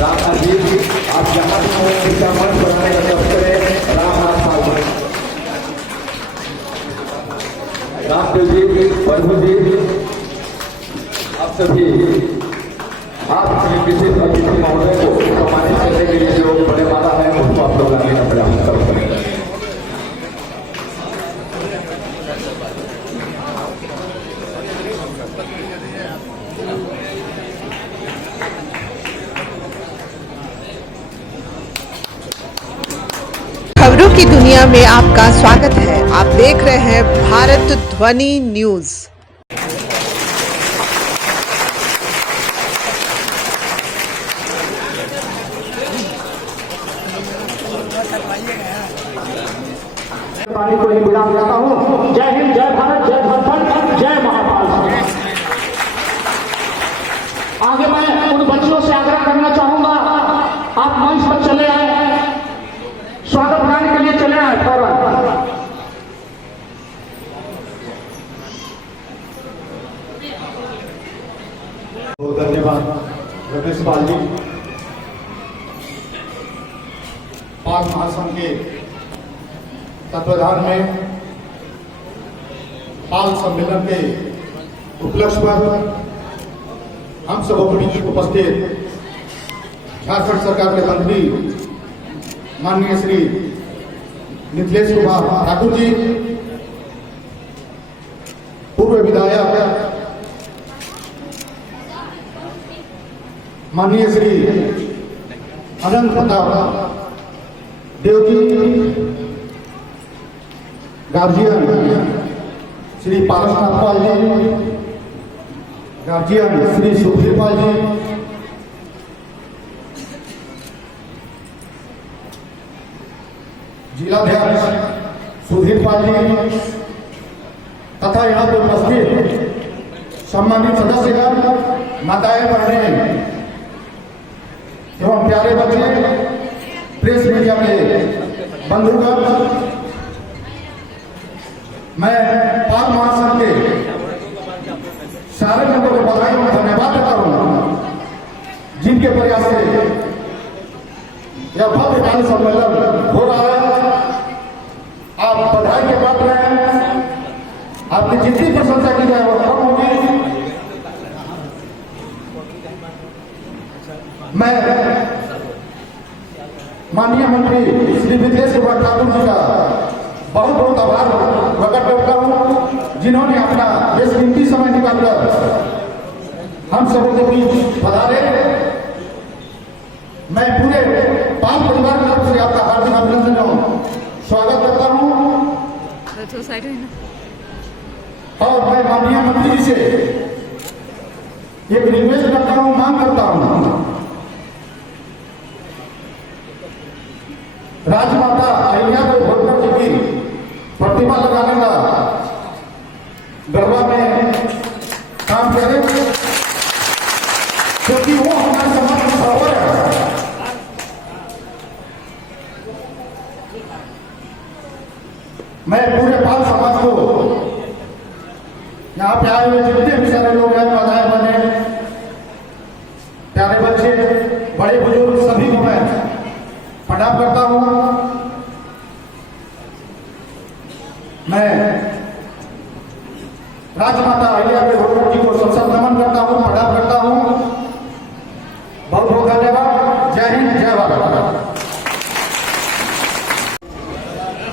रामनाथ जी आप यहाँ शिक्षा मंच बनाने का जब करें। रामनाथ साहब, रामदेव जी, प्रभु जी, आप सभी आप विशिष्ट अतिथि महोदय को सम्मानित करने के लिए जो बड़े वाला है उसको आप लोग लाने का प्रयास करें। खबरों की दुनिया में आपका स्वागत है। आप देख रहे हैं भारत ध्वनि न्यूज। वाणी को ही विराम देता हूँ। जय हिंद, जय भारत, जय झारखंड, जय महाकाल। आगे मैं उन बच्चियों से आग्रह करना चाहूंगा, आप मंच पर चले आए, स्वागत बनाने के लिए चले आए फौरन। बहुत धन्यवाद रमेश पाल जी। पाक महासंघ के तत्वाधान में पाल सम्मेलन के उपलक्ष्य पर हम सब उपस्थित झारखंड सरकार के मंत्री माननीय श्री मिथिलेश कुमार ठाकुर जी, पूर्व विधायक माननीय श्री अनंत प्रताप देव जी, गार्जियन श्री पारसनाथ पाल जी, गार्जियन श्री सुधीर पाल जी, जिलाध्यक्ष सुधीर पाल जी तथा यहाँ पर उपस्थित सम्मानित सदस्यगण, माताएं, बहनें एवं प्यारे बच्चे, प्रेस मीडिया के बंधुगण, मैं पाक महासंघ के सारे लोगों को बधाई और धन्यवाद देता हूँ, जिनके प्रयास से यह भव्य कार्य सम्मेलन हो रहा है। आप बधाई के पात्र हैं। आपकी जितनी प्रशंसा की जाए वो कम होगी। मैं माननीय मंत्री श्री मिथिलेश कुमार ठाकुर जी का बहुत बहुत आभार प्रकट करता हूँ, जिन्होंने अपना बेशकीमती समय निकालकर हम सबों के बीच पधारे। मैं पूरे पाल परिवार की तरफ से आपका हार्दिक अभिनंदन एवं स्वागत करता हूँ। और मैं माननीय मंत्री जी से एक रिक्वेस्ट करता हूँ, मांग करता हूँ, राजमाता अहिल्याबाई होलकर जी की प्रतिमा लगाने का गरबा में काम करें, क्योंकि वो हमारे समाज में धरोहर है। मैं पूरे पाल समाज को, यहाँ पे आए हुए जितने भी सारे लोग हैं, माताएं, बहने, प्यारे बच्चे, बड़े बुजुर्ग, सभी को मैं प्रणाम करता हूँ। मैं राजमाता अहिल्याबाई होलकर जी को सबसे नमन करता हूँ, प्रणाम करता हूँ। बहुत बहुत धन्यवाद। जय हिंद, जय भारत।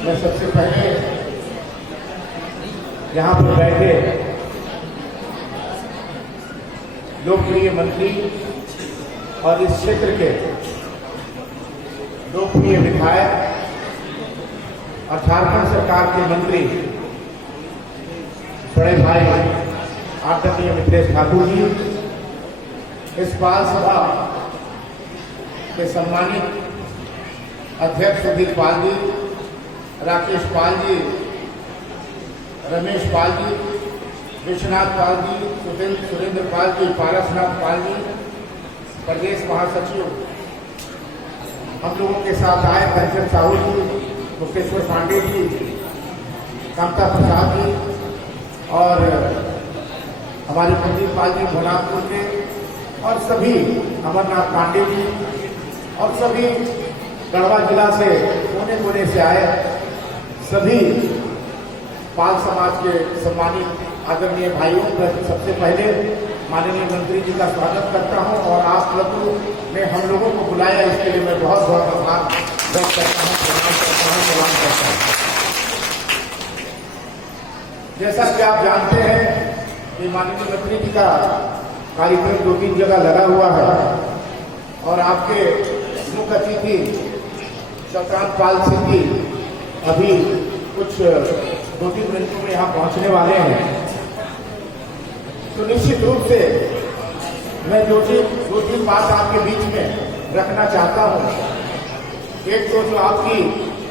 मैं सबसे पहले यहाँ पर बैठे लोकप्रिय मंत्री और इस क्षेत्र के लोकप्रिय विधायक और झारखंड सरकार के मंत्री बड़े भाई आदरणीय मिथिलेश ठाकुर जी, इस पाल सभा के सम्मानित अध्यक्ष सुधीर पाल जी, राकेश पाल जी, रमेश पाल जी, विश्वनाथ पाल जी, सुरेंद्र पाल जी, पारसनाथ पाल जी, प्रदेश महासचिव हम लोगों के साथ आए घनश्याम साहू जी, मुक्तेश्वर पांडे जी, कामता प्रसाद जी और हमारे प्रदीप पाल जी भोलापुर के, और सभी अमरनाथ पांडे जी और सभी गढ़वा जिला से कोने कोने से आए सभी पाल समाज के सम्मानित आदरणीय भाइयों का सबसे पहले माननीय मंत्री जी का स्वागत करता हूं, और आप लोगों ने हम लोगों को बुलाया इसके लिए मैं बहुत बहुत आभार व्यक्त करता हूं, प्रणाम करता हूं, सलाम करता हूं। जैसा कि आप जानते हैं कि माननीय मंत्री जी का कार्यक्रम 2-3 जगह लगा हुआ है, और आपके मुख्य अतिथि शतान पाल सिंह जी अभी कुछ 2-3 मिनटों में यहाँ पहुंचने वाले हैं। तो निश्चित रूप से मैं दो तीन बात आपके बीच में रखना चाहता हूँ। एक तो जो आपकी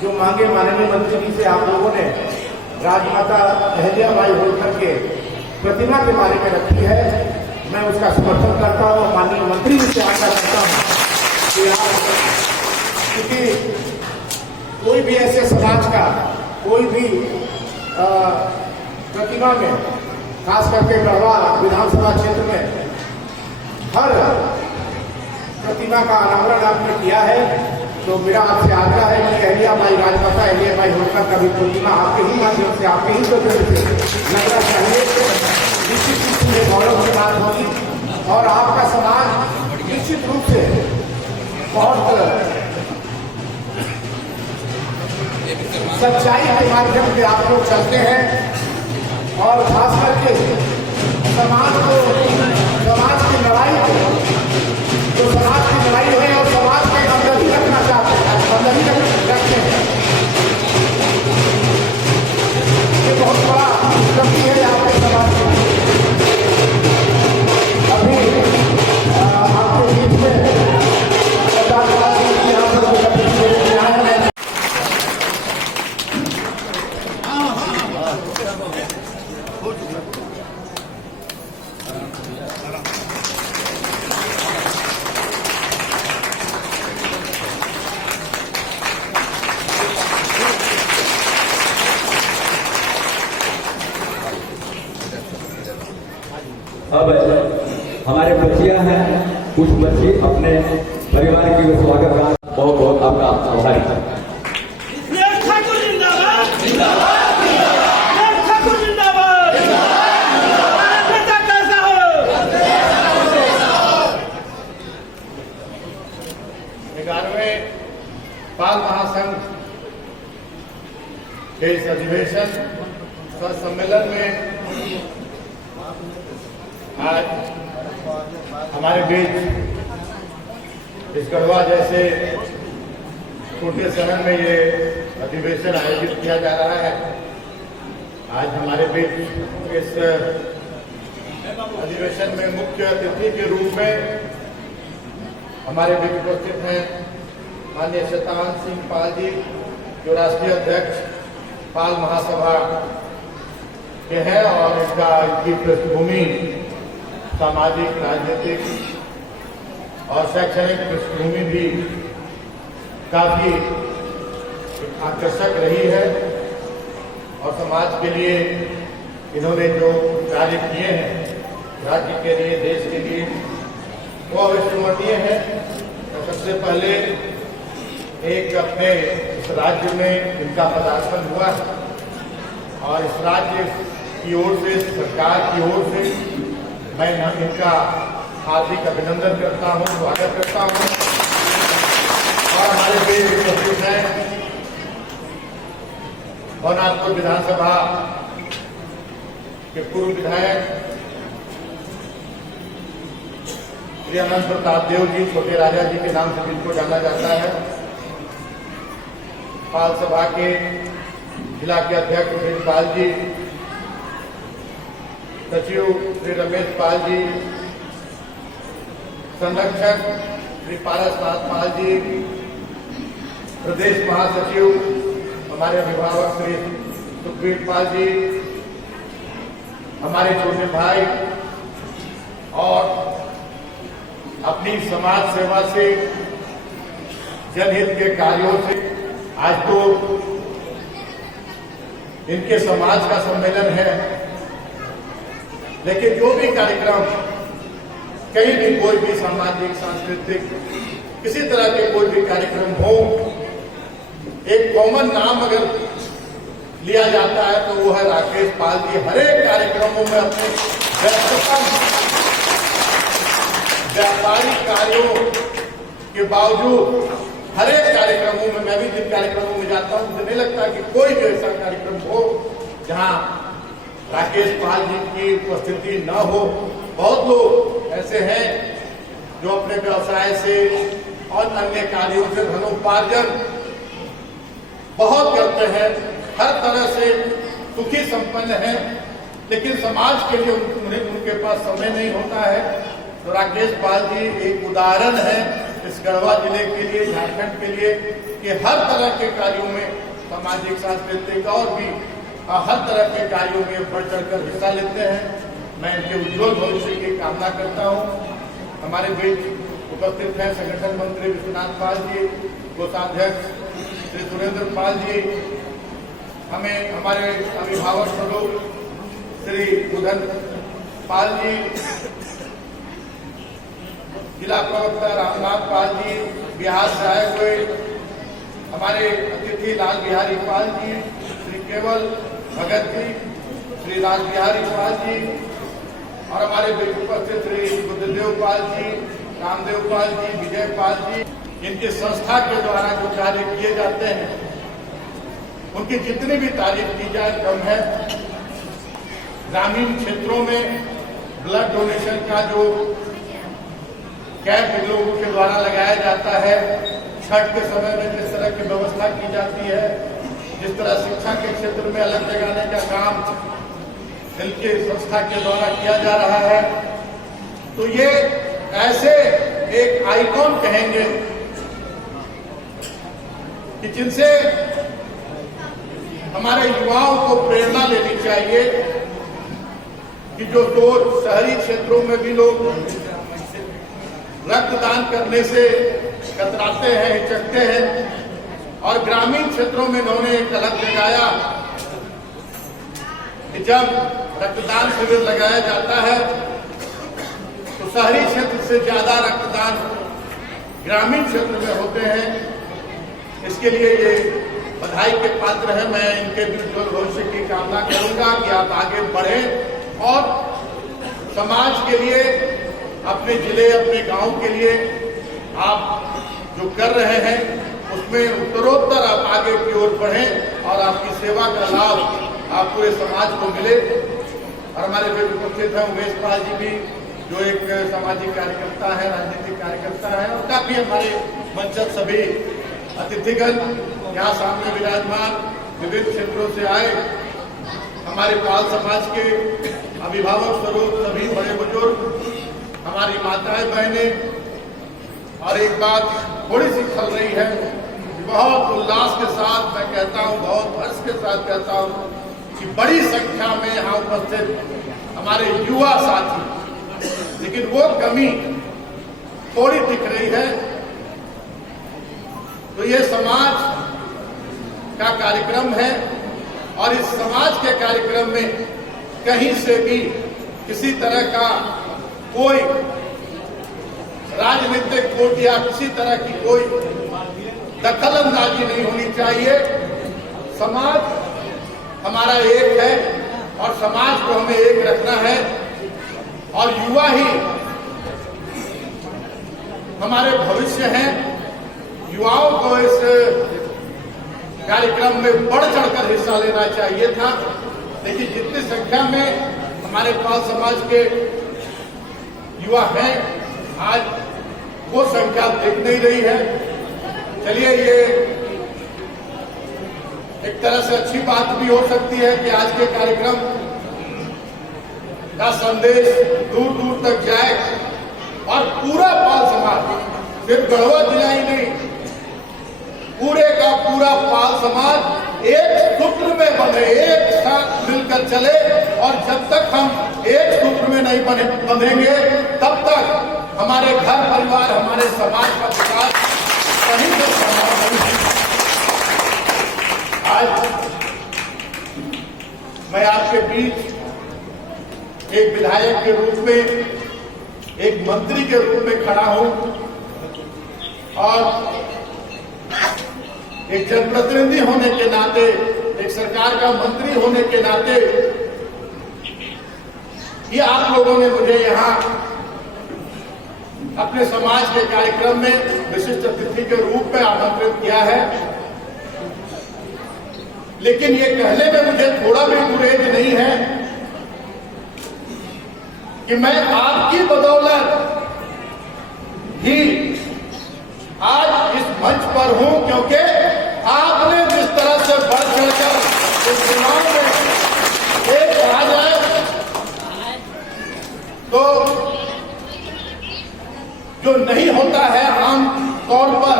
जो मांगे माननीय मंत्री जी से आप लोगों ने राजमाता अहिल्याबाई होलकर के प्रतिमा के बारे में रखी है, मैं उसका समर्थन करता हूँ। माननीय मंत्री जी से आशा करता हूँ कि आप, क्योंकि कोई भी ऐसे समाज का कोई भी प्रतिमा में, खास करके गढ़वा विधानसभा क्षेत्र में हर प्रतिमा का अनावरण आपने किया है, तो मेरा आपसे आग्रह है कि अहिल्याबाई राजमाता अहिल्याबाई होलकर का भी प्रतिमा आपके ही माध्यम से, आपके ही प्रजन से लगना चाहिए। निश्चित रूप से गौरव की बात होगी, और आपका समाज निश्चित रूप से बहुत सच्चाई के माध्यम से आप लोग चलते हैं, और खास करके समाज की लड़ाई को, जो समाज की लड़ाई है और समाज के अंदर ही रखना चाहते हैं, अंदर ही रखते हैं। ये बहुत बड़ा उपलब्धि है आपके समाज में। अभी आपके बीच में अब हमारे बच्चियां हैं, कुछ बच्चे अपने परिवार की स्वागत का बहुत बहुत आपका आभारी है। ठाकुर जिंदाबाद, जिंदाबाद, जिंदाबाद, ठाकुर जिंदाबाद, जिंदाबाद, नेता कैसा हो? 11वें पाल महासंघ के इस अधिवेशन सम्मेलन में आज हमारे बीच इस गढ़वा जैसे छोटे शहर में ये अधिवेशन आयोजित किया जा रहा है। आज हमारे बीच इस अधिवेशन में मुख्य अतिथि के रूप में हमारे बीच उपस्थित हैं माननीय शतान सिंह पाल जी, जो राष्ट्रीय अध्यक्ष पाल महासभा के हैं, और इनकी पृष्ठभूमि सामाजिक, राजनीतिक और शैक्षणिक पृष्ठभूमि भी काफी आकर्षक रही है, और समाज के लिए इन्होंने जो कार्य किए हैं राज्य के लिए, देश के लिए, वो अविस्मरणीय है। तो सबसे पहले एक अपने इस राज्य में इनका पदार्पण हुआ, और इस राज्य की ओर से, सरकार की ओर से मैं इनका हार्दिक अभिनंदन करता हूं, स्वागत करता हूं। और हमारे बीच उपस्थित हैं भवनाथपुर विधानसभा के पूर्व विधायक श्री अनंत प्रताप देव जी, छोटे राजा जी के नाम से जिनको जाना जाता है, पाल सभा के जिला के अध्यक्ष श्री पाल जी, सचिव श्री रमेश पाल जी, संरक्षक श्री पारसनाथ पाल जी, प्रदेश महासचिव हमारे अभिभावक श्री सुखबीर पाल जी, हमारे छोटे भाई, और अपनी समाज सेवा से, जनहित के कार्यों से आज तो इनके समाज का सम्मेलन है, लेकिन जो भी कार्यक्रम, कहीं भी कोई भी सामाजिक, सांस्कृतिक, किसी तरह के कोई भी कार्यक्रम हो, एक कॉमन नाम अगर लिया जाता है तो वो है राकेश पाल जी। हर एक कार्यक्रमों में अपने व्यापारिक कार्यों के बावजूद हर एक कार्यक्रमों में, मैं भी जिन कार्यक्रमों में जाता हूं, मुझे नहीं लगता कि कोई भी ऐसा कार्यक्रम हो जहां राकेश पाल जी की उपस्थिति न हो। बहुत लोग ऐसे हैं जो अपने व्यवसाय से और अन्य कार्यों से धनोपार्जन बहुत करते हैं, हर तरह से सुखी संपन्न है, लेकिन समाज के लिए उनके पास समय नहीं होता है। तो राकेश पाल जी एक उदाहरण है इस गढ़वा जिले के लिए, झारखंड के लिए, कि हर तरह के कार्यों में, सामाजिक, सांस्कृतिक और भी हर तरह के कार्यों में बढ़ चढ़कर हिस्सा लेते हैं। मैं इनके उज्जवल भविष्य की कामना करता हूँ। हमारे बीच उपस्थित हैं संगठन मंत्री विश्वनाथ पाल जी, कोषाध्यक्ष श्री सुरेंद्र पाल जी, हमें हमारे अभिभावक स्वरूप श्री बुधन पाल जी, जिला प्रवक्ता रामनाथ पाल जी बिहार से आए हुए, हमारे अतिथि लाल बिहारी पाल जी, श्री केवल भगत जी, श्री लाल बिहारी पाल जी, और हमारे बीच उपस्थित श्री बुद्धदेव पाल जी, रामदेव पाल जी, विजय पाल जी। इनकी संस्था के द्वारा जो कार्य किए जाते हैं उनकी जितनी भी तारीफ की जाए कम है। ग्रामीण क्षेत्रों में ब्लड डोनेशन का जो कैंप इन लोगों के द्वारा लगाया जाता है, छठ के समय में जिस तरह की व्यवस्था की जाती है, जिस तरह शिक्षा के क्षेत्र में अलग जगाने का काम इनके संस्था के द्वारा किया जा रहा है, तो ये ऐसे एक आइकॉन कहेंगे कि जिनसे हमारे युवाओं को प्रेरणा लेनी चाहिए कि जो सोच शहरी क्षेत्रों में भी लोग रक्तदान करने से कतराते हैं, हिचकते हैं, और ग्रामीण क्षेत्रों में इन्होंने एक अलग जगाया कि जब रक्तदान शिविर लगाया जाता है तो शहरी क्षेत्र से ज्यादा रक्तदान ग्रामीण क्षेत्र में होते हैं। इसके लिए ये बधाई के पात्र है। मैं इनके उज्जवल भविष्य की कामना करूंगा कि आप आगे बढ़ें और समाज के लिए, अपने जिले, अपने गांव के लिए आप जो कर रहे हैं उसमें उत्तरोत्तर आप आगे की ओर बढ़ें और आपकी सेवा का लाभ आप पूरे समाज को मिले। और हमारे बीच उपस्थित हैं उमेश पाल जी भी, जो एक सामाजिक कार्यकर्ता है, राजनीतिक कार्यकर्ता है, और काफी हमारे मंचस्थ सभी अतिथिगण यहाँ सामने विराजमान विभिन्न क्षेत्रों से आए, हमारे पाल समाज के अभिभावक स्वरूप सभी बड़े बुजुर्ग, हमारी माताएं बहनें। और एक बात थोड़ी सी खल रही है, बहुत उल्लास के साथ मैं कहता हूँ, बहुत हर्ष के साथ कहता हूँ कि बड़ी संख्या में यहाँ उपस्थित हमारे युवा साथी, लेकिन वो कमी थोड़ी दिख रही है। तो ये समाज का कार्यक्रम है और इस समाज के कार्यक्रम में कहीं से भी किसी तरह का कोई राजनीतिक वोट या किसी तरह की कोई दखल अंदाजी नहीं होनी चाहिए। समाज हमारा एक है और समाज को हमें एक रखना है, और युवा ही हमारे भविष्य हैं। युवाओं को इस कार्यक्रम में बढ़ चढ़कर हिस्सा लेना चाहिए था, लेकिन जितनी संख्या में हमारे पाल समाज के युवा हैं आज वो संख्या दिख नहीं रही है। चलिए, ये एक तरह से अच्छी बात भी हो सकती है कि आज के कार्यक्रम का संदेश दूर दूर तक जाए और पूरा पाल समाज, सिर्फ गढ़वा जिला ही नहीं, पूरे का पूरा पाल समाज एक सूत्र में बंधे, एक साथ मिलकर चले। और जब तक हम एक सूत्र में नहीं बंधेंगे तब तक हमारे घर परिवार, हमारे समाज का विकास कहीं से संभव नहीं है। आज मैं आपके बीच एक विधायक के रूप में, एक मंत्री के रूप में खड़ा हूं और एक जनप्रतिनिधि होने के नाते, एक सरकार का मंत्री होने के नाते ये आप लोगों ने मुझे यहां अपने समाज के कार्यक्रम में विशिष्ट अतिथि के रूप में आमंत्रित किया है। लेकिन ये कहने में मुझे थोड़ा भी गुरेज नहीं है कि मैं आपकी बदौलत ही आज इस मंच पर हूं, क्योंकि आपने जिस तरह से बढ़ चढ़कर इस चुनाव में एक कहा जाए तो जो नहीं होता है आम तौर पर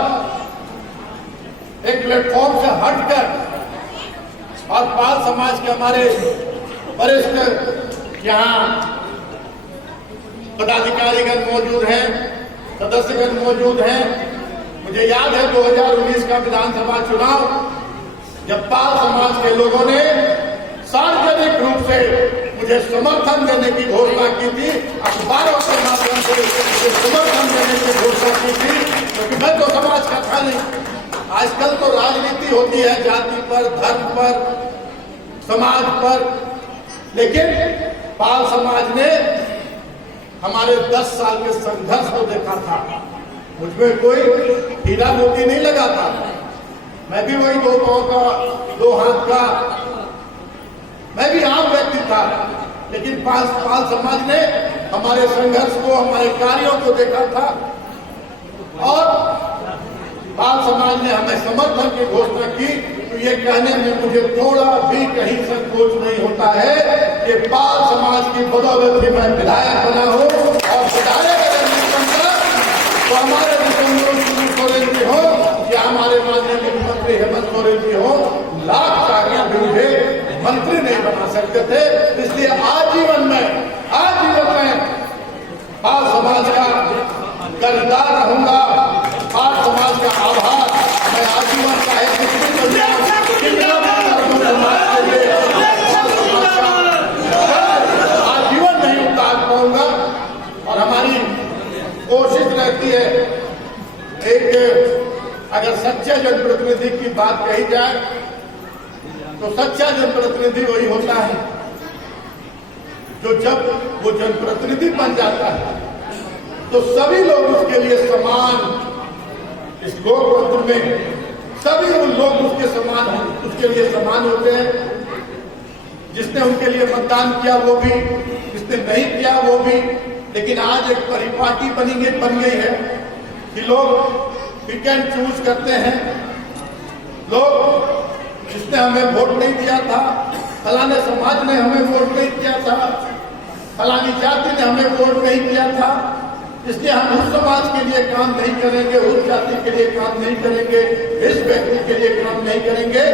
एक प्लेटफॉर्म से हटकर, और पाल समाज के हमारे वरिष्ठ यहाँ पदाधिकारीगण मौजूद हैं, सदस्यगण मौजूद हैं। मुझे याद है 2019 का विधानसभा चुनाव, जब पाल समाज के लोगों ने सार्वजनिक रूप से मुझे समर्थन देने की घोषणा की थी, अखबारों के माध्यम से मुझे समर्थन देने की घोषणा की थी, क्योंकि मैं तो समाज का था नहीं। आजकल तो राजनीति होती है जाति पर, धर्म पर, समाज पर, लेकिन पाल समाज ने हमारे 10 साल के संघर्ष को देखा था। मुझमें कोई हीरा मोती नहीं लगा था, मैं भी वही 2 पांव का, 2 हाथ का, मैं भी आम व्यक्ति था। लेकिन पाल समाज ने हमारे संघर्ष को, हमारे कार्यों को देखा था और पाल समाज ने हमें समर्थन की घोषणा की। तो ये कहने में मुझे थोड़ा भी कहीं संकोच नहीं होता है कि पाल समाज की बदौलत ही मैं विधायक बना हूं, और विधायक अगर नहीं बनता तो हमारे मुख्यमंत्री सोरेन जी हो या हमारे माननीय मुख्यमंत्री हेमंत सोरेन जी हो, लाख चाहिए भी मुझे मंत्री नहीं बना सकते थे। इसलिए आजीवन में पाल समाज का कर्जदार रहूंगा। पाल समाज का आभार मैं आजीवन का आजीवन नहीं उतार पाऊंगा। और हमारी कोशिश रहती है, एक अगर सच्चे जनप्रतिनिधि की बात कही जाए तो सच्चा जनप्रतिनिधि वही होता है जो जब वो जनप्रतिनिधि बन जाता है तो सभी लोग उसके लिए समान, इस लोकतंत्र में सभी लोग उसके लिए समान होते हैं। जिसने उनके लिए मतदान किया वो भी, जिसने नहीं किया वो भी। लेकिन आज एक परिपाटी बन गई है कि लोग पिक एंड चूज करते हैं। लोग, जिसने हमें वोट नहीं दिया था, फलाने समाज ने हमें वोट नहीं किया था, फलानी जाति ने हमें वोट नहीं किया था, इसलिए हम उस समाज के लिए काम नहीं करेंगे, उस जाति के लिए काम नहीं करेंगे, इस व्यक्ति के लिए काम नहीं करेंगे।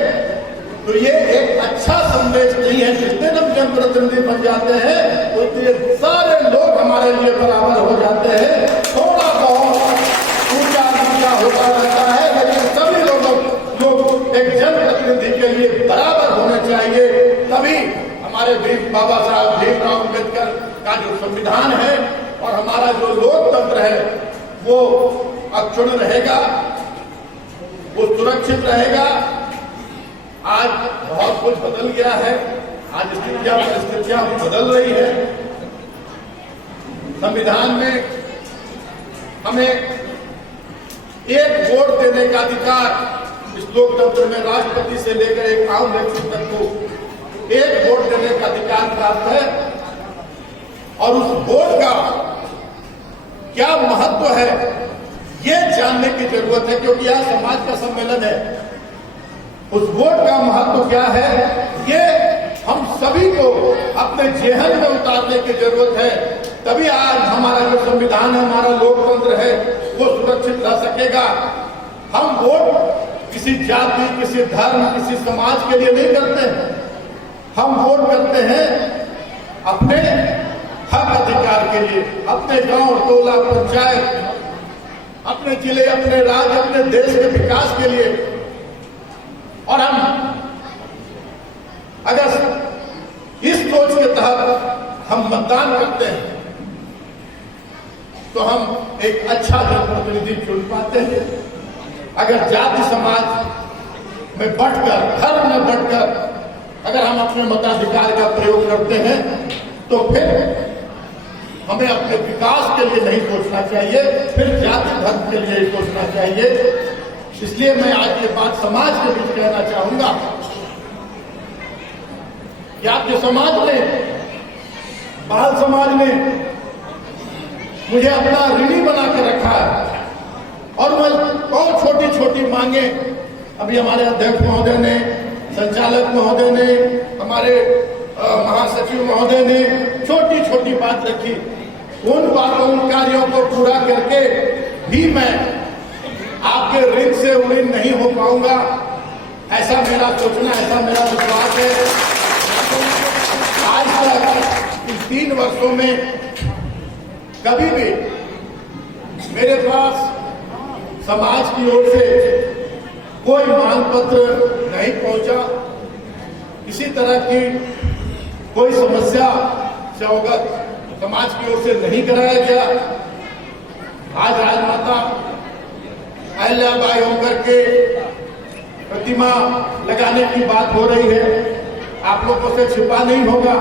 तो ये एक अच्छा संदेश नहीं है। जितने हम जनप्रतिनिधि बन जाते हैं उतने सारे लोग हमारे लिए बराबर हो जाते हैं। थोड़ा बहुत ऊंचा नीचा होता रहता है, लेकिन सभी लोग एक जनप्रतिनिधि के लिए बराबर होने चाहिए। तभी हमारे बाबा साहब भीमराव अम्बेडकर का जो संविधान है और हमारा जो लोकतंत्र है वो अक्षुण्ण रहेगा, वो सुरक्षित रहेगा। आज बहुत कुछ बदल गया है, आज परिस्थितियां बदल रही है। संविधान में हमें एक वोट देने का अधिकार, इस लोकतंत्र में राष्ट्रपति से लेकर एक आम व्यक्ति तक को एक वोट देने का अधिकार प्राप्त है। और उस वोट का क्या महत्व है ये जानने की जरूरत है, क्योंकि यह समाज का सम्मेलन है। उस वोट का महत्व क्या है ये हम सभी को अपने जेहन में उतारने की जरूरत है। तभी आज हमारा जो संविधान है, हमारा लोकतंत्र है, वो सुरक्षित रह सकेगा। हम वोट किसी जाति, किसी धर्म, किसी समाज के लिए नहीं करते हैं। हम वोट करते हैं अपने हक अधिकार के लिए, अपने गांव, टोला, पंचायत, अपने जिले, अपने राज्य, अपने देश के विकास के लिए। और हम अगर इस सोच के तहत हम मतदान करते हैं तो हम एक अच्छा जनप्रतिनिधि चुन पाते हैं। अगर जाति समाज में बढ़कर, धर्म में बढ़कर अगर हम अपने मताधिकार का प्रयोग करते हैं तो फिर हमें अपने विकास के लिए नहीं सोचना चाहिए, फिर जाति धर्म के लिए सोचना चाहिए। इसलिए मैं आज ये बात समाज के बीच कहना चाहूंगा कि आपके समाज ने, बाल समाज ने मुझे अपना ऋणी बना के रखा है और मैं बहुत छोटी छोटी मांगे अभी हमारे अध्यक्ष महोदय ने, संचालक महोदय ने, हमारे महासचिव महोदय ने छोटी छोटी बात रखी। उन बातों, उन कार्यों को पूरा करके भी मैं आपके ऋण से ऋण नहीं हो पाऊंगा, ऐसा मेरा सोचना, ऐसा मेरा विश्वास है। आज तक इन 3 वर्षों में कभी भी मेरे पास समाज की ओर से कोई मांग पत्र नहीं पहुंचा, किसी तरह की कोई समस्या से अवगत समाज की ओर से नहीं कराया गया। आज राजमाता अहिल्याबाई होकर के प्रतिमा लगाने की बात हो रही है। आप लोगों से छिपा नहीं होगा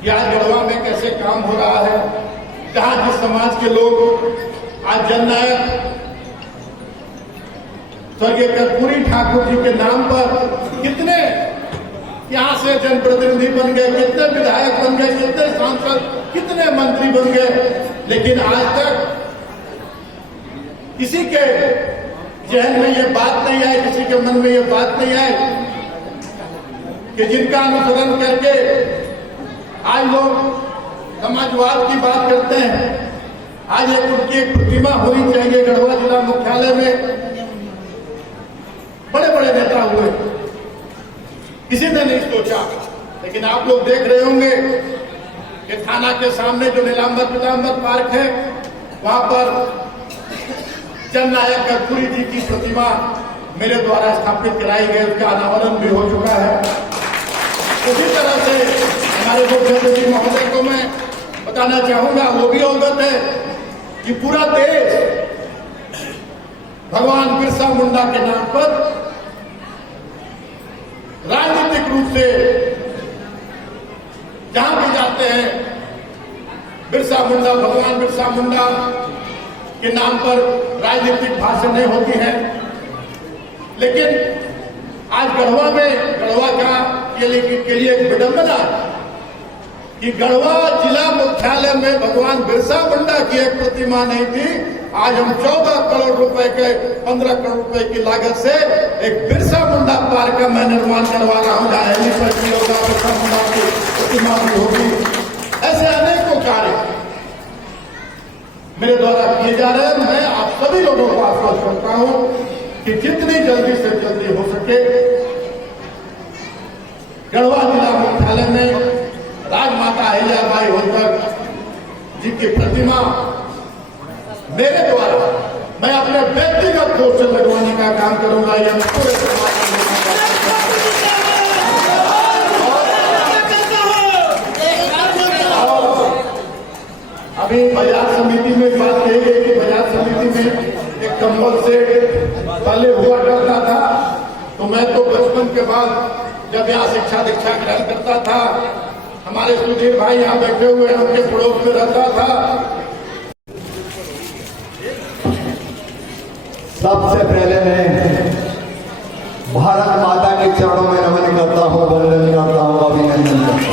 कि आज गढ़वा में कैसे काम हो रहा है, जहां जिस समाज के लोग आज जननायक स्वर्गीय कर्पूरी ठाकुर जी के नाम पर कितने यहां से जनप्रतिनिधि बन गए, कितने विधायक बन गए, कितने सांसद, कितने मंत्री बन गए, लेकिन आज तक किसी के जहन में ये बात नहीं आई, किसी के मन में ये बात नहीं आई कि जिनका अनुसरण करके आज लोग समाजवाद की बात करते हैं, आज एक उनकी एक प्रतिमा होनी चाहिए। गढ़वा जिला मुख्यालय में बड़े बड़े नेता हुए, किसी ने नहीं सोचा, लेकिन आप लोग देख रहे होंगे कि थाना के सामने जो नीलांबर पीतांबर पार्क है, वहां पर जननायक कर्पूरी जी की प्रतिमा मेरे द्वारा स्थापित कराई गई, उसका अनावरण भी हो चुका है। उसी तरह से हमारे मुख्यमंत्री महोदय को मैं बताना चाहूंगा, वो भी अवगत है कि पूरा देश भगवान बिरसा मुंडा के नाम पर राजनीतिक रूप से जहां भी जाते हैं, बिरसा मुंडा, भगवान बिरसा मुंडा के नाम पर राजनीतिक भाषणें होती हैं। लेकिन आज गढ़वा में, गढ़वा का के लिए एक विडंबना कि गढ़वा जिला मुख्यालय में भगवान बिरसा मुंडा की एक प्रतिमा नहीं थी। आज हम 14 करोड़ रुपए के, 15 करोड़ रुपए की लागत से एक बिरसा मुंडा पार्क का मैं निर्माण करवा रहा हूं, जहां हेलीपैड भी होगा, बिरसा मुंडा की प्रतिमा भी होगी। ऐसे अनेकों कार्य मेरे द्वारा किए जा रहे हैं। मैं आप सभी लोगों को आश्वस्त करता हूं कि जितनी जल्दी से जल्दी हो सके गढ़वा जिला मुख्यालय में राजमाता अहिल्याबाई होलकर जी की प्रतिमा मेरे द्वारा, मैं अपने व्यक्तिगत तौर से लगवाने का काम करूंगा। यह पूरे समाज में अभी बाजार समिति में बात कही गई कि बाजार समिति में एक कंबल से पहले हुआ करता था, तो मैं तो बचपन के बाद जब यहाँ शिक्षा दीक्षा ग्रहण करता था, हमारे सुधीर भाई यहाँ बैठे हुए उनके पड़ोस में रहता था। सबसे पहले मैं भारत माता के चरणों में नमन करता हूँ, वंदन करता हूँ, अभिनंदन करता हूँ,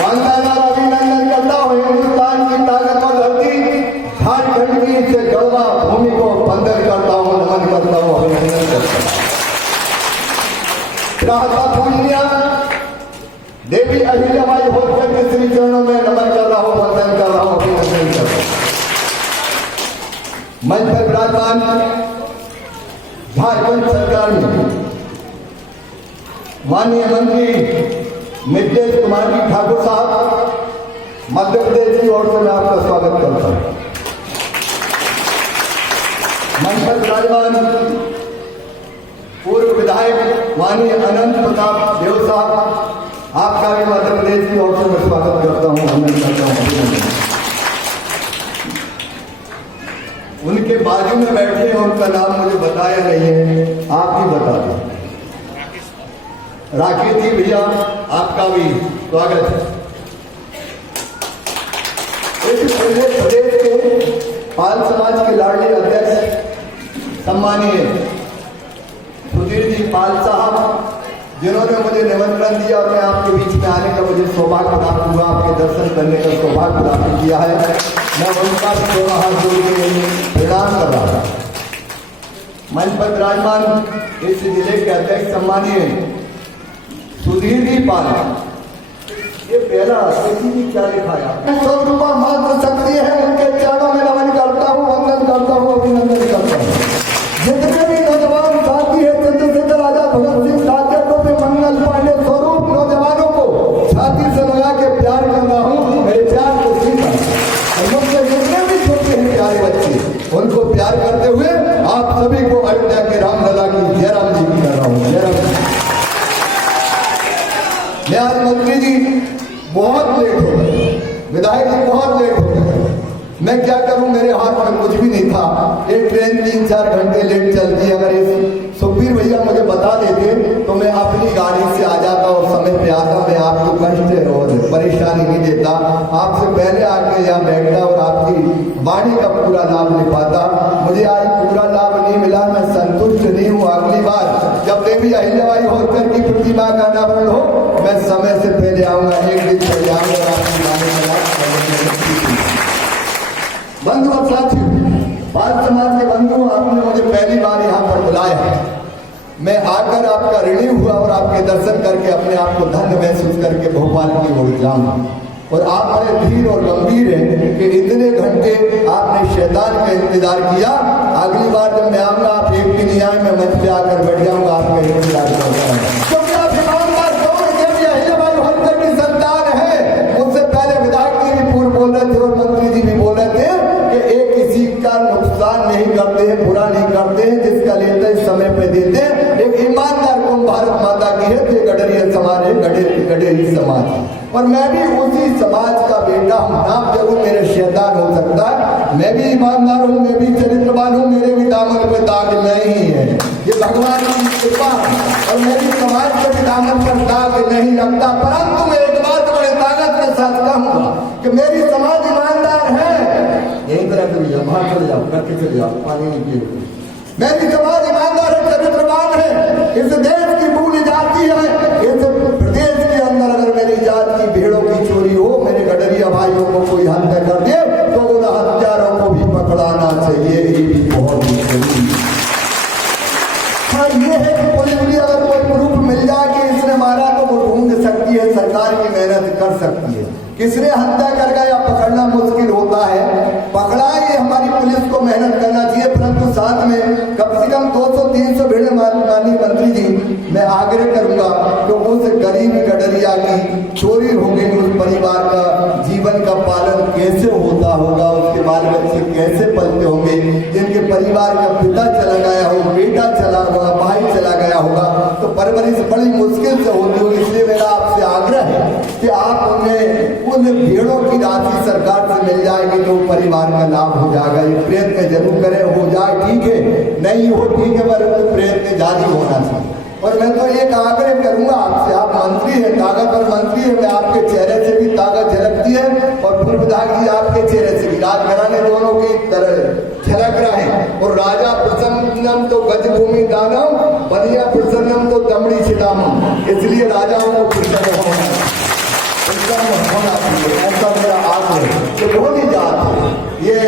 वंदन और अभिनंदन करता हूँ। हिंदुस्तान की ताकत और धरती झारखंड की से गढ़वा भूमि को वंदन करता हूँ, नमन करता हूँ, अभिनंदन करता हूँ। देवी अहिल्याबाई होलकर के श्री चरणों में नमन कर रहा हूँ, वंदन कर रहा हूँ, अभिनंदन कर रहा हूँ। मंच पर विराजमान झारखंड सरकार में माननीय मंत्री मिथिलेश कुमार जी ठाकुर साहब, मध्य प्रदेश की ओर से मैं आपका स्वागत करता हूं। मंच पर विराजमान पूर्व विधायक माननीय अनंत प्रताप देव साहब, आपका भी भैया आपका भी स्वागत है। इस प्रदेश के पाल समाज के लाडले अध्यक्ष सम्मानीय सुधीर जी पाल साहब, जिन्होंने मुझे निमंत्रण दिया और मैं आपके बीच में आने का मुझे सौभाग्य प्राप्त हुआ, आपके दर्शन करने का सौभाग्य प्राप्त किया है। मैं उनका दोनों हाथ जोड़ के प्रणाम कर रहा था। मंच पर विराजमान इस जिले के अध्यक्ष सम्मानीय सुधीर जी पाल, ये पहला किसी भी क्या लिखाया 100 रुपया मात्र शक्ति है, उनके चरणों में नमन करता हूँ, वंदन करता हूँ, अभिनंदन करता हूँ। जितने भी नौजवान साथी है, चंद्रशेखर राजा, भगत सिंह ठाकुर को भी मंगल पांडे स्वरूप नौजवानों को छाती से लगा के प्यार कर रहा हूँ। मेरे प्यार को सीखा मुझसे जितने भी छोटे हैं प्यारे बच्चे, उनको प्यार करते हुए आप सभी को अयोध्या के रामलला की जयराम जी की कर रहा हूँ। जयराम जी। मैं आज मंत्री जी बहुत लेट हो गए, विधायक जी बहुत लेट हो गए। मैं क्या करूं, मेरे हाथ में कुछ भी नहीं था। एक ट्रेन 3-4 घंटे लेट चलती, अगर इस सुखबीर भैया मुझे बता देते तो मैं अपनी गाड़ी से आ जाता और समय पे आता। मैं आपको कष्ट और परेशानी नहीं देता, आपसे पहले आके यहाँ बैठता और आपकी वाणी का पूरा लाभ ले पाता। मुझे आज पूरा लाभ नहीं मिला, मैं संतुष्ट नहीं हूँ। अगली बार जब देवी अहिल्याबाई होलकर की प्रतिमा का अनावरण हो, मैं समय से पहले आऊंगा, एक दिन पहले आऊंगा। आपकी वाणी का लाभ बंधु और साथियों, भारत समाज के बंधु, आपने मुझे पहली बार यहाँ पर बुलाया है। मैं आकर आपका ऋणी हुआ और आपके दर्शन करके अपने आप को धन्य महसूस करके भोपाल की ओर जाऊंगा। और आप बड़े धीर और गंभीर हैं कि इतने घंटे आपने शैतान का इंतजार किया। अगली बार जब मैं आऊंगा, आप एक भी नहीं आए, मैं मंच पे आकर बैठ जाऊंगा, आपका इंतजार करूंगा। क्योंकि आप ईमानदार देवी अहिल्याबाई होलकर की संतान है। मुझसे पहले विधायक जी भी पूर्व बोल रहे थे और मंत्री जी भी बोल रहे थे कि एक किसी का नुकसान नहीं करते हैं, बुरा नहीं करते हैं, जिसका लेते हैं समय पे देते हैं। एक ईमानदार कौम भारत माता की है, तो गडरिया समाज है, गडेरी समाज। और मैं भी उसी समाज का बेटा हूँ। नाम जरूर मेरे शैतान हो सकता है, मैं भी ईमानदार हूँ, मैं भी चरित्रवान हूँ, मेरे भी दामन पे दाग नहीं है। ये भगवान की कृपा और मेरी समाज के भी दामन पर दाग नहीं लगता। परंतु मैं एक बात बड़े ताकत के साथ कहूँगा कि मेरी समाज ईमानदार है। यही तरह चले जाओ, बाहर चले जाओ, करके चले जाओ, पानी नहीं पिए। मेरी समाज ईमानदार है, चरित्रवान है। इस देश की भूल जाती है, इस प्रदेश के अंदर अगर मेरी जात की भेड़ों की चोरी हो, मेरे गडरिया भाइयों को कोई हत्या कर दे, तो उन हत्यारों को भी पकड़ाना चाहिए। ये भी बहुत ही जरूरी है। हाँ, ये है कि पुलिस भी अगर कोई प्रूफ मिल जाए कि इसने मारा, तो वो ढूंढ सकती है, सरकार की मेहनत कर सकती है। किसने हत्या कर गया पकड़ना मुश्किल होता है, पकड़ा ये हमारी पुलिस को मेहनत करना चाहिए। परंतु साथ में कम से कम 200-300 भेड़े माननीय मंत्री जी, मैं आग्रह करूंगा कि उस गरीब गडरिया की चोरी हो गई, उस परिवार का जीवन का पालन कैसे होता होगा, उसके बाल बच्चे कैसे पलते होंगे, जिनके परिवार का पिता चला गया हो, बेटा चला होगा, भाई चला गया होगा, तो परवरिश बड़ी मुश्किल से होती होगी। इसलिए मेरा आपसे आग्रह है कि आप उन्हें उन भेड़ों की राशि सरकार से मिल जाएगी तो परिवार का लाभ हो जाएगा। ये प्रयत्न जरूर करें, हो जाए ठीक है, नहीं हो ठीक है, पर प्रयत्न जारी होना चाहिए। और मैं तो एक आग्रह करूंगा आपसे, आप मंत्री हैं, ताकतवर मंत्री है, मैं आपके चेहरे से भी ताकत झलकती है और पूर्व विधायक जी आपके चेहरे से भी, राजघराने दोनों की तरह झलक रहे हैं। और राजा प्रसन्नम तो गजभूमि दानम, बनिया प्रसन्नम तो दमड़ी छिदामम। इसलिए राजाओं को प्रसन्न होना चाहिए, ऐसा मेरा आग्रह। कि भोली जात है, ये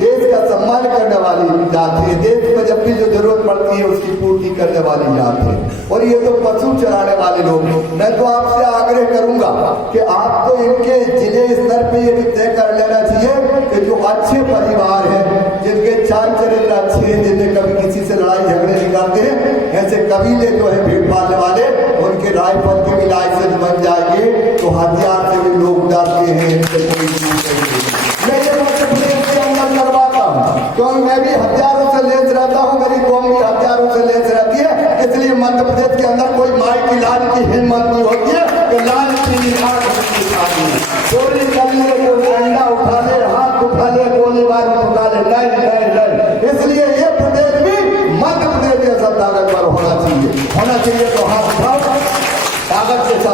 देश का सम्मान करने वाली जात है, देश में जब भी जो जरूरत पड़ती है उसकी पूर्ति करने वाली जात है। और ये तो पशु चराने वाले लोग। मैं तो आपसे आग्रह करूंगा कि आप तो इनके जिले स्तर पे ये तय कर लेना चाहिए कि जो अच्छे परिवार हैं, जिनके चाल चरित्र अच्छे हैं, जिनने कभी किसी से लड़ाई झगड़े नहीं करते हैं, ऐसे कबीले जो है भीड़ पालने वाले, उनके राइफल के भी लाइसेंस बन जाएंगे, तो हथियार से भी लोग डरते हैं। मैं ये मध्य प्रदेश के अंदर करवाता हूँ, क्योंकि मैं भी हथियारों से लैस रहता हूँ, मेरी कौम भी हथियारों से लैस रहती है। इसलिए मध्य प्रदेश के अंदर कोई माई की लाल की हिम्मत नहीं होती है कि लाल की आग चोरी कर ले, कोई डंडा उठा ले, हाथ उठा ले, गोलीबार उठा ले, नहीं। इसलिए ये प्रदेश भी मध्य प्रदेश जैसा ताकतवर होना चाहिए।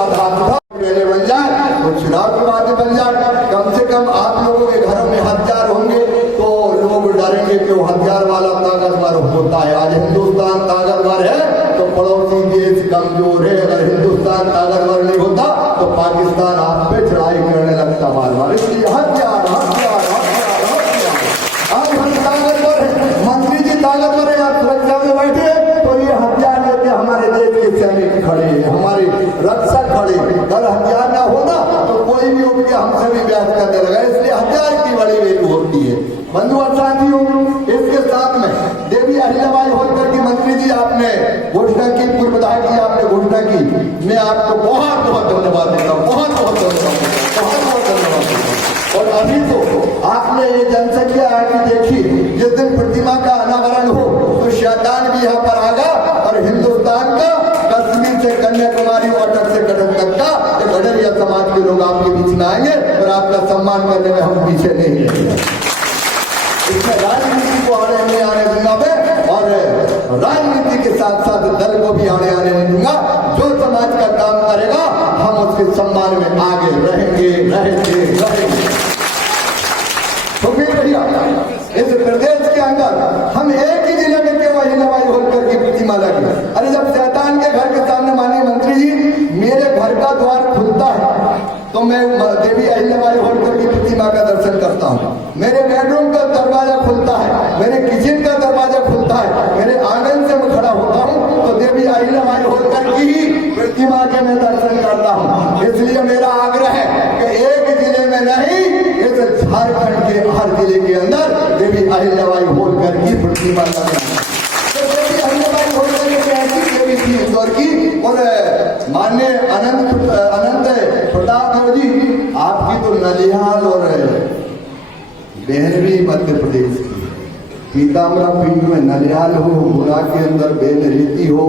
हाथ उठाओ, पहले बन जाए तो चुनाव की बातें बन जाए। कम से कम आप लोगों के घरों में हथियार होंगे तो लोग डरेंगे कि वो हथियार वाला ताकतवर होता है। आज हिंदुस्तान ताकतवर है तो पड़ोसी देश कमजोर है। अगर हिंदुस्तान ताकतवर नहीं होता तो पाकिस्तान आप पे चढ़ाई करने लगता बार बार। इसलिए हथियार हथियार हथियार हथियार। आज हम ताकतवर है, मंत्री जी ताकतवर है, आप सुरक्षा में बैठे तो ये हथियार लेके हमारे देश के सैनिक खड़े हैं, हमारे रक्षक खड़े। अगर हथियार ना होना तो कोई भी उठ के हमसे भी बहस करने लगा। इसलिए हथियार की बड़ी वैल्यू होती है। बंधु और साथियों, इसके साथ में देवी अहिल्याबाई होलकर की मंत्री जी आपने घोषणा की, पूर्व विधायक जी आपने घोषणा की, मैं आपको बहुत बहुत धन्यवाद देता हूँ, बहुत बहुत धन्यवाद देता हूँ, बहुत बहुत धन्यवाद देता हूँ। और अभी तो आपने ये जनसंख्या आगे देखी, जिस दिन प्रतिमा का अनावरण हो तो शैतान भी यहाँ पर आगा और हिंदुस्तान का कश्मीर से कन्याकुमारी और अटक से कटक तक का गडरिया समाज के लोग आपके बीच में आएंगे और आपका सम्मान करने में हम पीछे नहीं रहेंगे। इसमें राजनीति को आने आने दूंगा मैं, और राजनीति के साथ साथ दल को भी आने नहीं दूंगा। जो समाज का काम करेगा हम उसके सम्मान में आगे रहेंगे रहेंगे रहेंगे। तो फिर भैया इस प्रदेश के अंदर हम एक ही जिले में क्यों अहिल्याबाई होलकर की प्रतिमा लगी? अरे जब शैतान के घर के सामने माननीय मंत्री जी मेरे घर का द्वार खुलता है तो मैं देवी अहिल्याबाई होलकर की प्रतिमा का दर्शन करता हूँ। मेरे बेडरूम का दरवाजा खुलता है, मेरे किचन का दरवाजा खुलता है, मेरे आंगन से मैं खड़ा होता हूँ तो देवी अहिल्याबाई होलकर की ही प्रतिमा के मैं दर्शन करता हूँ। इसलिए मेरा आग्रह है कि एक जिले में नहीं, इस झारखंड के हर जिले के अंदर देवी अहिल्याबाई होलकर की प्रतिमा लगाना। तो देवी अहिल्याबाई होलकर की ऐसी देवी थी इंदौर की। और माननीय अनंत प्रताप देव जी, आपकी तो नलिहाल और बहन भी मध्य प्रदेश की, पीताम्बरा पिंड में नलिहाल हो, गुना के अंदर बहन रहती हो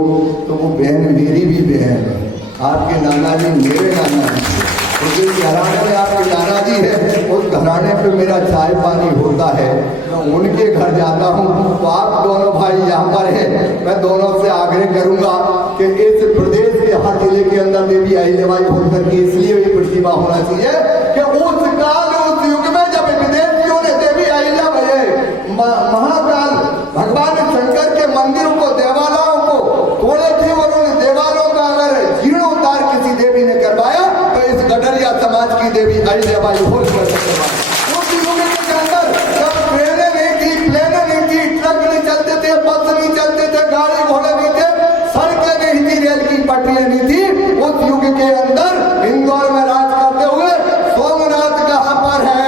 तो वो बहन मेरी भी बहन है। आपके नाना जी मेरे नाना जी, तो जिस घराने में आपके नाना जी है उस घराने पे मेरा चाय पानी होता है, मैं उनके घर जाता हूँ। तो आप दोनों भाई यहाँ पर हैं, मैं दोनों से आग्रह करूंगा कि इस प्रदेश के हर जिले के अंदर देवी अहिल्याबाई होलकर की इसलिए भी प्रतिमा होना चाहिए कि उस काल उस युग में जब विदेशियों ने देवी अहिल्याबाई महाकाल भगवान शंकर के मंदिरों को देवालयों को तोड़े थे और उन देवालयों का अगर जीर्णोद्धार किसी देवी ने करवाया तो इस गडरिया समाज की देवी अहिल्याबाई होलकर ने करवाया। उस युग के अंदर जब ट्रेनें नहीं थी, प्लेनें नहीं थी, ट्रक नहीं चलते थे, बस नहीं चलते थे, गाड़ी घोड़े नहीं थे, सड़कें नहीं थी, रेल की पटरियां नहीं थी, उस युग के अंदर इंदौर में राज करते हुए सोमनाथ कहाँ पर है?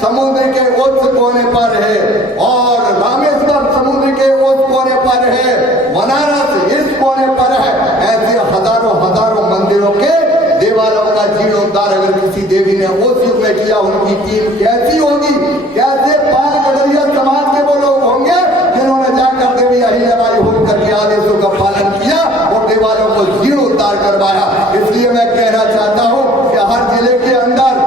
समुद्र के उस कोने पर है, और रामेश्वर समुद्र के उस कोने पर है, बनारस इस कोने पर है। ऐसे हजारों हजारों मंदिरों के देवालयों का जीर्णोद्धार अगर किसी देवी ने उस युग में किया, उनकी टीम कैसी होगी? कैसे पाल गडरिया समाज के वो लोग होंगे जिन्होंने जाकर देवी अहिल्याबाई होलकर के आदेशों का पालन किया और देवालयों को जीर्णोद्धार करवाया। इसलिए मैं कहना चाहता हूँ कि हर जिले के अंदर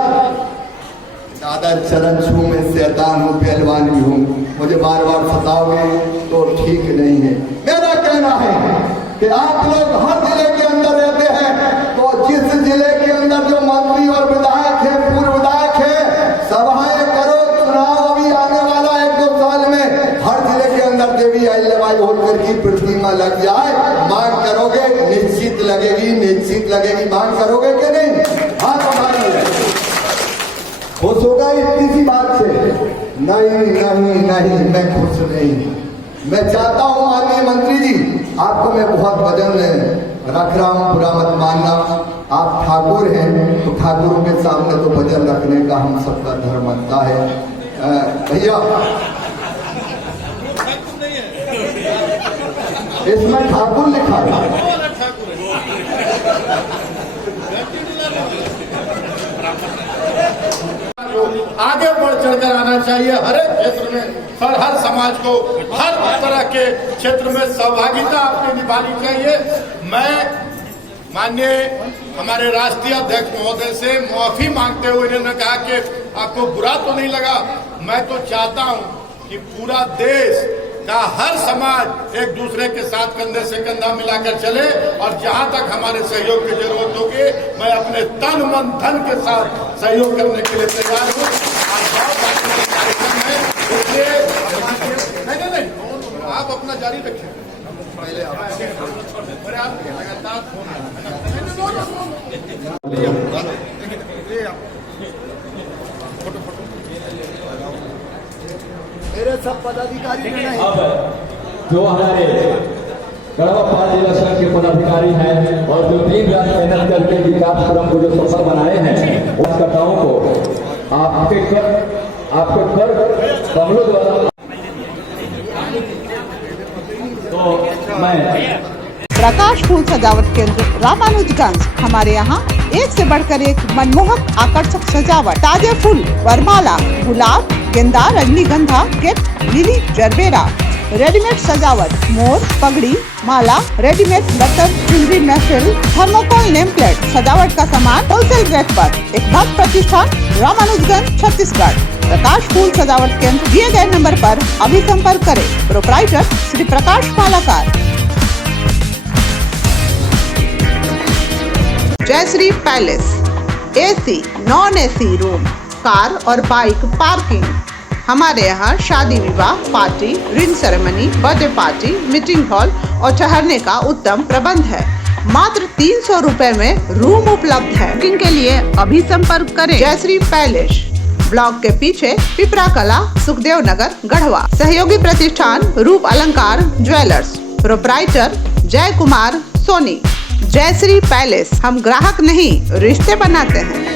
ज्यादा चरण छू में शैतान हूँ, पहलवान भी हूँ, मुझे बार बार सताओगे तो ठीक नहीं है। मेरा कहना है कि आप लोग हर जिले के अंदर रहते हैं तो जिस जिले के अंदर जो मंत्री और विधायक है, पूर्व विधायक है, सभाएं करो। चुनाव अभी आने वाला 1-2 साल में, हर जिले के अंदर देवी अहिल्याबाई होलकर की प्रतिमा लग जाए। मांग करोगे? निश्चित लगेगी, निश्चित लगेगी। मांग करोगे कि नहीं? हाथ उठाइए। खुश होगा इतनी सी बात से? नहीं नहीं नहीं, मैं खुश नहीं। मैं चाहता हूं माननीय मंत्री जी, आपको मैं बहुत वजन रख रहा हूं, बुरा मत मानना। आप ठाकुर हैं तो ठाकुरों के सामने तो वजन रखने का हम सबका धर्म बनता है। भैया इसमें ठाकुर लिखा है। आगे बढ़ चढ़कर आना चाहिए। हर एक क्षेत्र में हर समाज को हर तरह के क्षेत्र में सहभागिता अपनी निभानी चाहिए। मैं माननीय हमारे राष्ट्रीय अध्यक्ष महोदय से माफी मांगते हुए इन्होंने कहा कि आपको बुरा तो नहीं लगा। मैं तो चाहता हूं कि पूरा देश का हर समाज एक दूसरे के साथ कंधे से कंधा मिलाकर चले और जहां तक हमारे सहयोग की जरूरत होगी मैं अपने तन मन धन के साथ सहयोग करने के लिए तैयार हूँ। कार्यक्रम है इसलिए नहीं आप अपना जारी रखें। पहले आप लगातार मेरे सब पदाधिकारी नहीं अब जो हमारे गढ़वा पाल जिला संघ के पदाधिकारी हैं और जो दिन रात मेहनत करके विकास क्रम को जो सफल बनाए हैं उस कटाओं को आपके कर कमलों द्वारा तो मैं प्रकाश फूल सजावट केंद्र रामानुजगंज। हमारे यहाँ एक से बढ़कर एक मनमोहक आकर्षक सजावट, ताजे फूल, वरमाला, गुलाब, गेंदा, रजनीगंधा, गिफ्ट, लिली, जरबेरा, रेडीमेड सजावट, मोर, पगड़ी, माला, रेडीमेड बर्तन, चुनरी, महफिल, थर्मोकोल, नेम प्लेट, सजावट का सामान होलसेल रेट पर। एक भक्त प्रतिष्ठान, रामानुजगंज, छत्तीसगढ़। प्रकाश फूल सजावट केंद्र दिए गए नंबर पर अभी संपर्क करें। Proprietor Shri Prakash Palakar. Jayashree palace, AC, non AC room, car और बाइक पार्किंग। हमारे यहाँ शादी विवाह, party, ring ceremony, birthday party, meeting hall और ठहरने का उत्तम प्रबंध है। मात्र 300 रुपए में रूम उपलब्ध है। बुकिंग के लिए अभी संपर्क करें। जयश्री पैलेस, ब्लॉक के पीछे, पिपरा कला, सुखदेव नगर, गढ़वा। सहयोगी प्रतिष्ठान रूप अलंकार ज्वेलर्स। प्रोप्राइटर जय कुमार सोनी। जयश्री पैलेस, हम ग्राहक नहीं रिश्ते बनाते हैं।